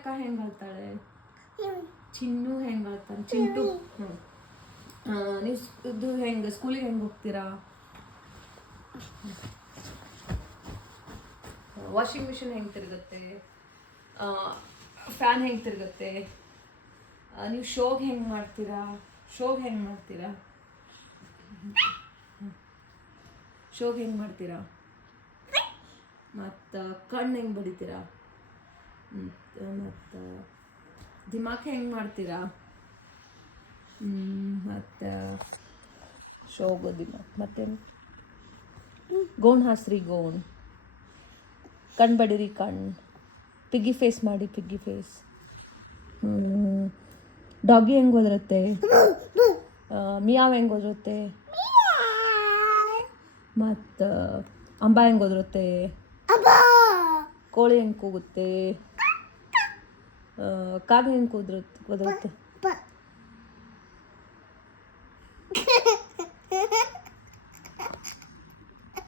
ಅಕ್ಕ ಹೆಂಗೆ ಹೇಳ್ತಾಳೆ? ಚಿನ್ನು ಹೆಂಗೆ ಹೇಳ್ತಾನೆ? ಚಿಂಟು. ನೀವು ಇದು ಹೆಂಗೆ ಸ್ಕೂಲಿಗೆ ಹೆಂಗೆ ಹೋಗ್ತೀರಾ? ವಾಷಿಂಗ್ ಮಿಷಿನ್ ಹೆಂಗೆ ತಿರುಗುತ್ತೆ? ಫ್ಯಾನ್ ಹೆಂಗೆ ತಿರುಗುತ್ತೆ? ನೀವು ಶೋಗೆ ಹೆಂಗೆ ಮಾಡ್ತೀರಾ? ಶೋಗೆ ಹೆಂಗೆ ಮಾಡ್ತೀರಾ? ಶೋಗೆ ಹೆಂಗೆ ಮಾಡ್ತೀರಾ? ಮತ್ತು ಕಣ್ಣು ಹೆಂಗೆ ಬಡಿತೀರಾ? ಮತ್ತು ದಿಮಾಕ್ ಹೆಂಗೆ ಮಾಡ್ತೀರಾ? ಮತ್ತು ಶೋಗು ದಿಮಾಕ್ ಮತ್ತೇನು? ಗೋಣ್ ಹಾಸ್ರಿ ಗೋಣ್, ಕಣ್ಣು ಬಡಿರಿ ಕಣ್ಣು, ಪಿಗ್ಗಿ ಫೇಸ್ ಮಾಡಿ ಪಿಗ್ಗಿ ಫೇಸ್. ಡಾಗಿ ಹೆಂಗೆ ಓದಿರುತ್ತೆ? ಮಿಯಾವ್ ಹೆಂಗೆ ಓದಿರುತ್ತೆ? ಮತ್ತು ಅಂಬ ಹೆಂಗೆ ಓದಿರುತ್ತೆ? ಕೋಳಿ ಹೆಂಗೆ ಕೂಗುತ್ತೆ? ಕಾಗೆ ಹೆಂಗೆ ಓದಿರುತ್ತೆ?